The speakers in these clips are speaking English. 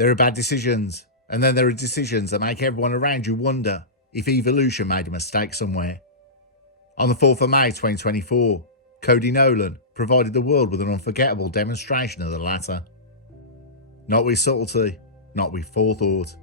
There are bad decisions, and then there are decisions that make everyone around you wonder if evolution made a mistake somewhere. On the 4th of May 2024, Codey Nolan provided the world with an unforgettable demonstration of the latter. Not with subtlety, not with forethought,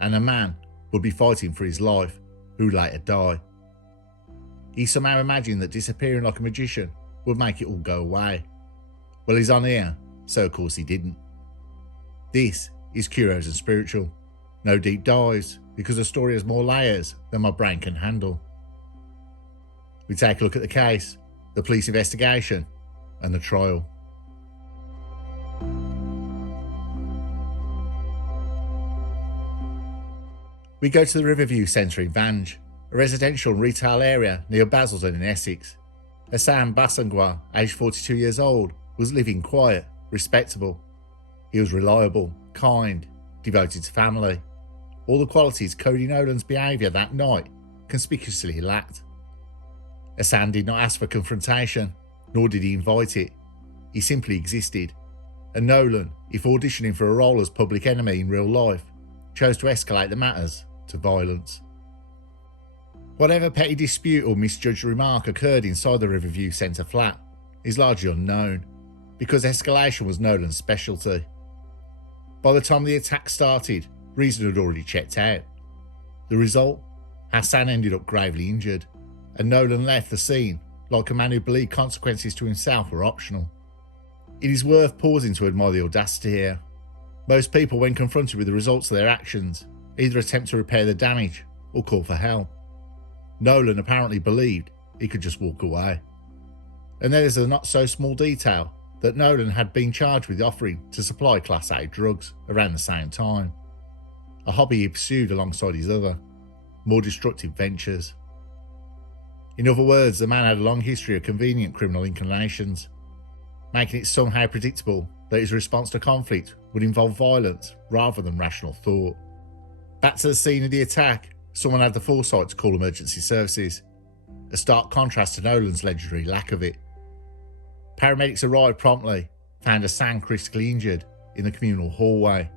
and a man would be fighting for his life, who would later die. He somehow imagined that disappearing like a magician would make it all go away. Well, he's on here, so of course he didn't. This is Curios&Spiritual. No deep dives, because the story has more layers than my brain can handle. We take a look at the case, the police investigation, and the trial. We go to the Riverview Centre in Vange, a residential and retail area near Basildon in Essex. Hassan Basangwa, aged 42 years old, was living quiet, respectable. He was reliable, kind, devoted to family. All the qualities Codey Nolan's behaviour that night conspicuously lacked. Hassan did not ask for confrontation, nor did he invite it. He simply existed. And Nolan, if auditioning for a role as public enemy in real life, chose to escalate the matters to violence. Whatever petty dispute or misjudged remark occurred inside the Riverview Centre flat is largely unknown, because escalation was Nolan's specialty. By the time the attack started, reason had already checked out. The result? Hassan ended up gravely injured, and Nolan left the scene like a man who believed consequences to himself were optional. It is worth pausing to admire the audacity here. Most people, when confronted with the results of their actions, either attempt to repair the damage or call for help. Nolan apparently believed he could just walk away. And there is a not so small detail that Nolan had been charged with offering to supply Class A drugs around the same time, a hobby he pursued alongside his other, more destructive ventures. In other words, the man had a long history of convenient criminal inclinations, making it somehow predictable that his response to conflict would involve violence rather than rational thought. Back to the scene of the attack, someone had the foresight to call emergency services, a stark contrast to Nolan's legendary lack of it. Paramedics arrived promptly, found Hassan critically injured in the communal hallway.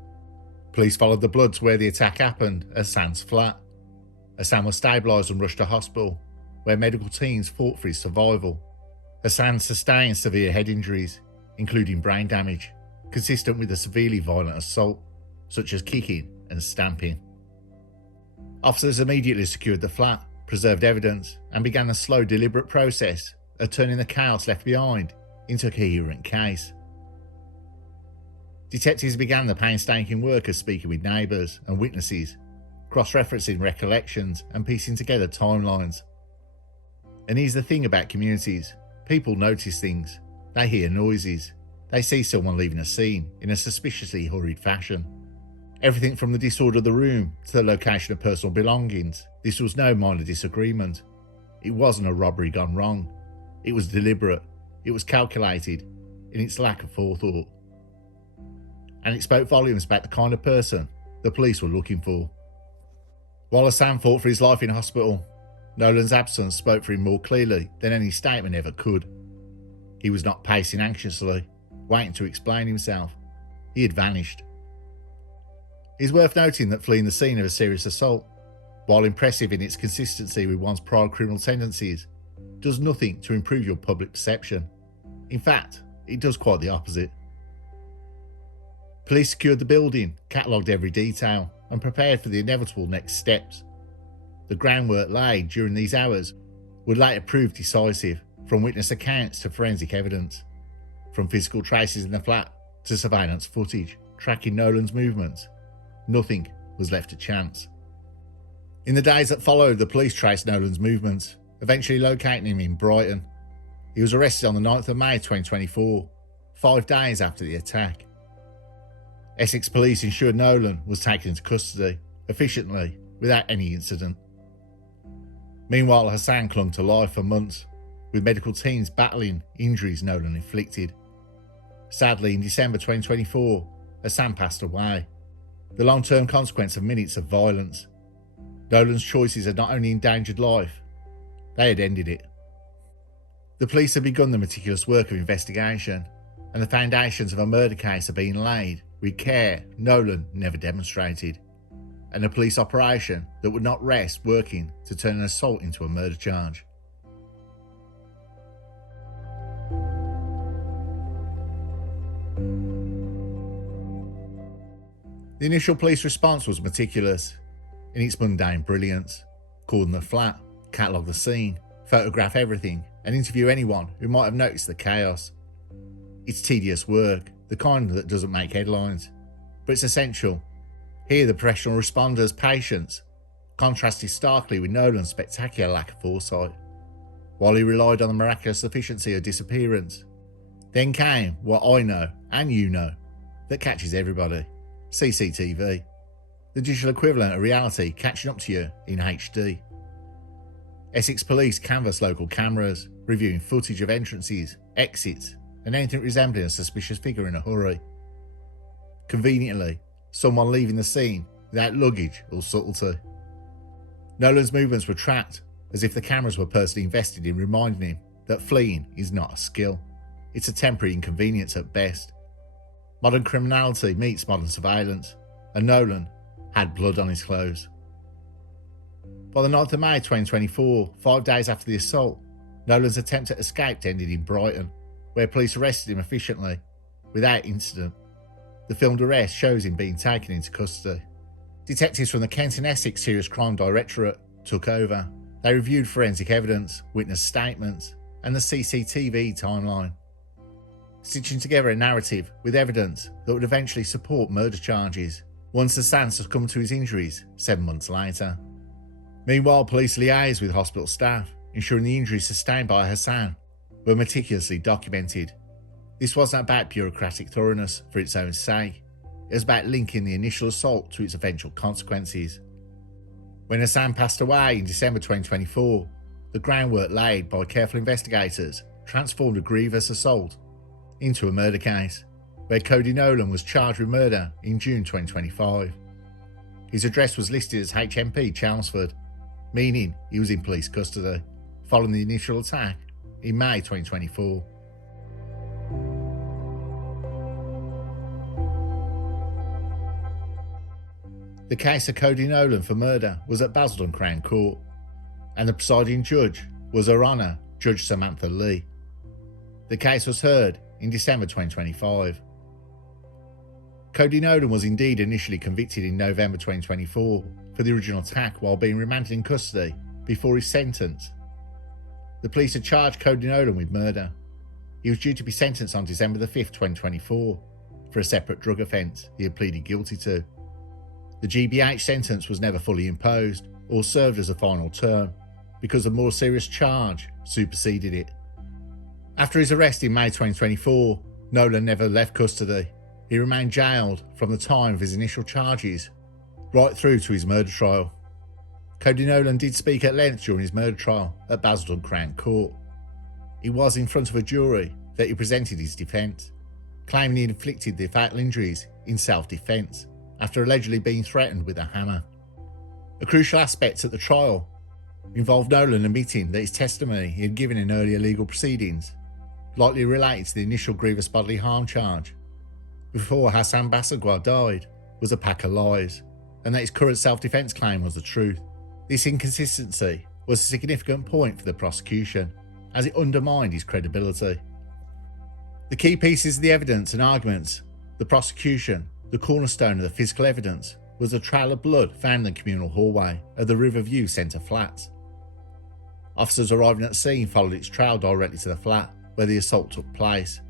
Police followed the blood to where the attack happened, at Hassan's flat. Hassan was stabilised and rushed to hospital, where medical teams fought for his survival. Hassan sustained severe head injuries, including brain damage, consistent with a severely violent assault, such as kicking and stamping. Officers immediately secured the flat, preserved evidence, and began a slow, deliberate process of turning the chaos left behind into a coherent case. Detectives began the painstaking work of speaking with neighbours and witnesses, cross-referencing recollections and piecing together timelines. And here's the thing about communities: people notice things, they hear noises, they see someone leaving a scene in a suspiciously hurried fashion. Everything from the disorder of the room to the location of personal belongings, this was no minor disagreement. It wasn't a robbery gone wrong. It was deliberate, it was calculated, in its lack of forethought. And it spoke volumes about the kind of person the police were looking for. While Hassan fought for his life in hospital, Nolan's absence spoke for him more clearly than any statement ever could. He was not pacing anxiously, waiting to explain himself. He had vanished. It is worth noting that fleeing the scene of a serious assault, while impressive in its consistency with one's prior criminal tendencies, does nothing to improve your public perception. In fact, it does quite the opposite. Police secured the building, catalogued every detail, and prepared for the inevitable next steps. The groundwork laid during these hours would later prove decisive, from witness accounts to forensic evidence, from physical traces in the flat to surveillance footage tracking Nolan's movements. Nothing was left to chance. In the days that followed, the police traced Nolan's movements, eventually locating him in Brighton. He was arrested on the 9th of May 2024, 5 days after the attack. Essex police ensured Nolan was taken into custody, efficiently, without any incident. Meanwhile, Hassan clung to life for months, with medical teams battling injuries Nolan inflicted. Sadly, in December 2024, Hassan passed away, the long-term consequence of minutes of violence. Nolan's choices had not only endangered life, they had ended it. The police had begun the meticulous work of investigation, and the foundations of a murder case are being laid with care Nolan never demonstrated, and a police operation that would not rest working to turn an assault into a murder charge. The initial police response was meticulous in its mundane brilliance: cordon the flat, catalogue the scene, photograph everything, and interview anyone who might have noticed the chaos. It's tedious work, the kind that doesn't make headlines, but it's essential. Here the professional responder's patience contrasted starkly with Nolan's spectacular lack of foresight. While he relied on the miraculous efficiency of disappearance, then came what I know, and you know, that catches everybody: CCTV, the digital equivalent of reality catching up to you in HD. Essex police canvassed local cameras, reviewing footage of entrances, exits, and anything resembling a suspicious figure in a hurry. Conveniently, someone leaving the scene without luggage or subtlety. Nolan's movements were tracked as if the cameras were personally invested in reminding him that fleeing is not a skill. It's a temporary inconvenience at best. Modern criminality meets modern surveillance, and Nolan had blood on his clothes. By the 9th of May 2024, 5 days after the assault, Nolan's attempt at escape ended in Brighton, where police arrested him efficiently, without incident. The filmed arrest shows him being taken into custody. Detectives from the Kent and Essex Serious Crime Directorate took over. They reviewed forensic evidence, witness statements, and the CCTV timeline, stitching together a narrative with evidence that would eventually support murder charges once Hassan succumbed to his injuries 7 months later. Meanwhile, police liaised with hospital staff, ensuring the injuries sustained by Hassan were meticulously documented. This wasn't about bureaucratic thoroughness for its own sake. It was about linking the initial assault to its eventual consequences. When Hassan passed away in December 2024, the groundwork laid by careful investigators transformed a grievous assault into a murder case, where Codey Nolan was charged with murder in June 2025. His address was listed as HMP Chelmsford, meaning he was in police custody, following the initial attack in May 2024. The case of Codey Nolan for murder was at Basildon Crown Court, and the presiding judge was Her Honour Judge Samantha Lee. The case was heard in December 2025. Codey Nolan was indeed initially convicted in November 2024 for the original attack while being remanded in custody before his sentence. The police had charged Codey Nolan with murder. He was due to be sentenced on December the 5th, 2024 for a separate drug offence he had pleaded guilty to. The GBH sentence was never fully imposed or served as a final term because a more serious charge superseded it. After his arrest in May 2024, Nolan never left custody. He remained jailed from the time of his initial charges right through to his murder trial. Codey Nolan did speak at length during his murder trial at Basildon Crown Court. It was in front of a jury that he presented his defence, claiming he inflicted the fatal injuries in self-defence after allegedly being threatened with a hammer. A crucial aspect at the trial involved Nolan admitting that his testimony he had given in earlier legal proceedings likely related to the initial grievous bodily harm charge before Hassan Bassagwa died was a pack of lies, and that his current self-defence claim was the truth. This inconsistency was a significant point for the prosecution, as it undermined his credibility. The key pieces of the evidence and arguments, the prosecution, the cornerstone of the physical evidence, was a trail of blood found in the communal hallway of the Riverview Centre flats. Officers arriving at the scene followed its trail directly to the flat where the assault took place.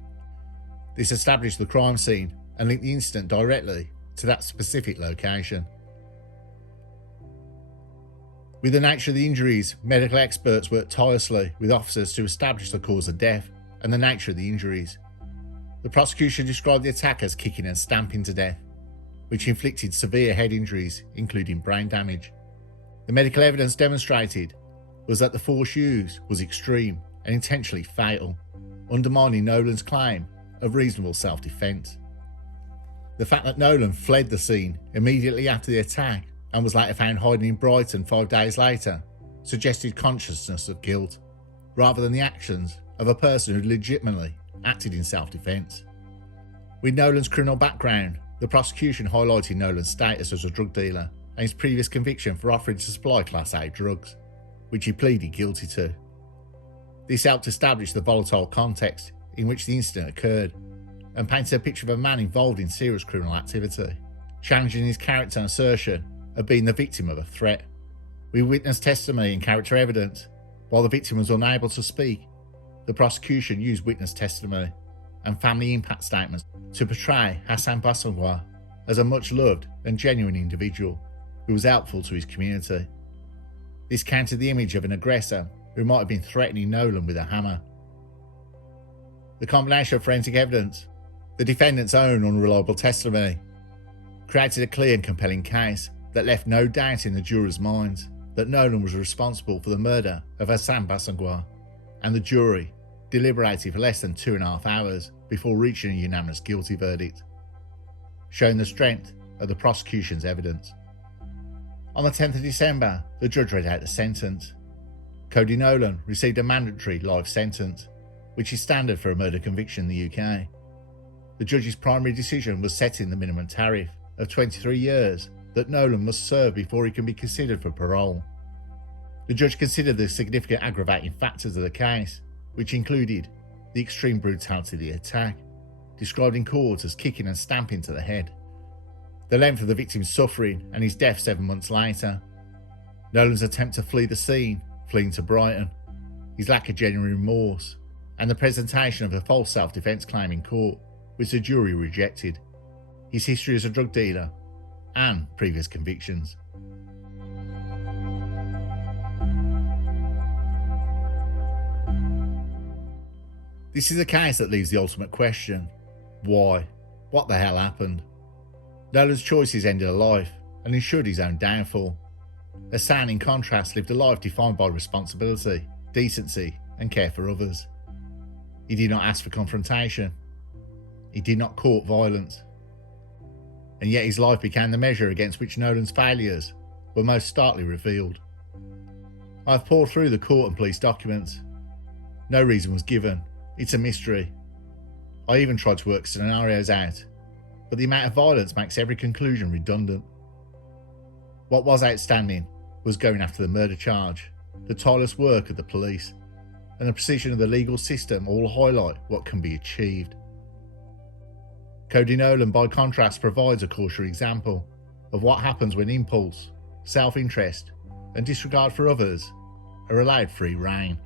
This established the crime scene and linked the incident directly to that specific location. With the nature of the injuries, medical experts worked tirelessly with officers to establish the cause of death and the nature of the injuries. The prosecution described the attack as kicking and stamping to death, which inflicted severe head injuries, including brain damage. The medical evidence demonstrated was that the force used was extreme and intentionally fatal, undermining Nolan's claim of reasonable self-defence. The fact that Nolan fled the scene immediately after the attack and was later found hiding in Brighton 5 days later suggested consciousness of guilt, rather than the actions of a person who legitimately acted in self-defence. With Nolan's criminal background, The prosecution highlighted Nolan's status as a drug dealer and his previous conviction for offering to supply Class A drugs, which he pleaded guilty to. This helped establish the volatile context in which the incident occurred and painted a picture of a man involved in serious criminal activity, challenging his character and assertion of being the victim of a threat. We witnessed testimony and character evidence. While the victim was unable to speak, the prosecution used witness testimony and family impact statements to portray Hassan Bassangwa as a much-loved and genuine individual who was helpful to his community. This countered the image of an aggressor who might have been threatening Nolan with a hammer. The combination of forensic evidence, the defendant's own unreliable testimony, created a clear and compelling case that left no doubt in the jurors' minds that Nolan was responsible for the murder of Hassan Bassangwa, and the jury deliberated for less than 2.5 hours before reaching a unanimous guilty verdict, showing the strength of the prosecution's evidence. On the 10th of December, the judge read out the sentence. Codey Nolan received a mandatory life sentence, which is standard for a murder conviction in the UK. The judge's primary decision was setting the minimum tariff of 23 years that Nolan must serve before he can be considered for parole. The judge considered the significant aggravating factors of the case, which included the extreme brutality of the attack, described in court as kicking and stamping to the head, the length of the victim's suffering and his death 7 months later, Nolan's attempt to flee the scene, fleeing to Brighton, his lack of genuine remorse, and the presentation of a false self-defence claim in court, which the jury rejected, his history as a drug dealer, and previous convictions. This is a case that leaves the ultimate question: why? What the hell happened? Nolan's choices ended a life and ensured his own downfall. Hassan, in contrast, lived a life defined by responsibility, decency, and care for others. He did not ask for confrontation. He did not court violence. And yet his life became the measure against which Nolan's failures were most starkly revealed. I've poured through the court and police documents. No reason was given. It's a mystery. I even tried to work scenarios out, but the amount of violence makes every conclusion redundant. What was outstanding was going after the murder charge, the tireless work of the police, and the precision of the legal system all highlight what can be achieved. Codey Nolan, by contrast, provides a cautionary example of what happens when impulse, self-interest, and disregard for others are allowed free rein.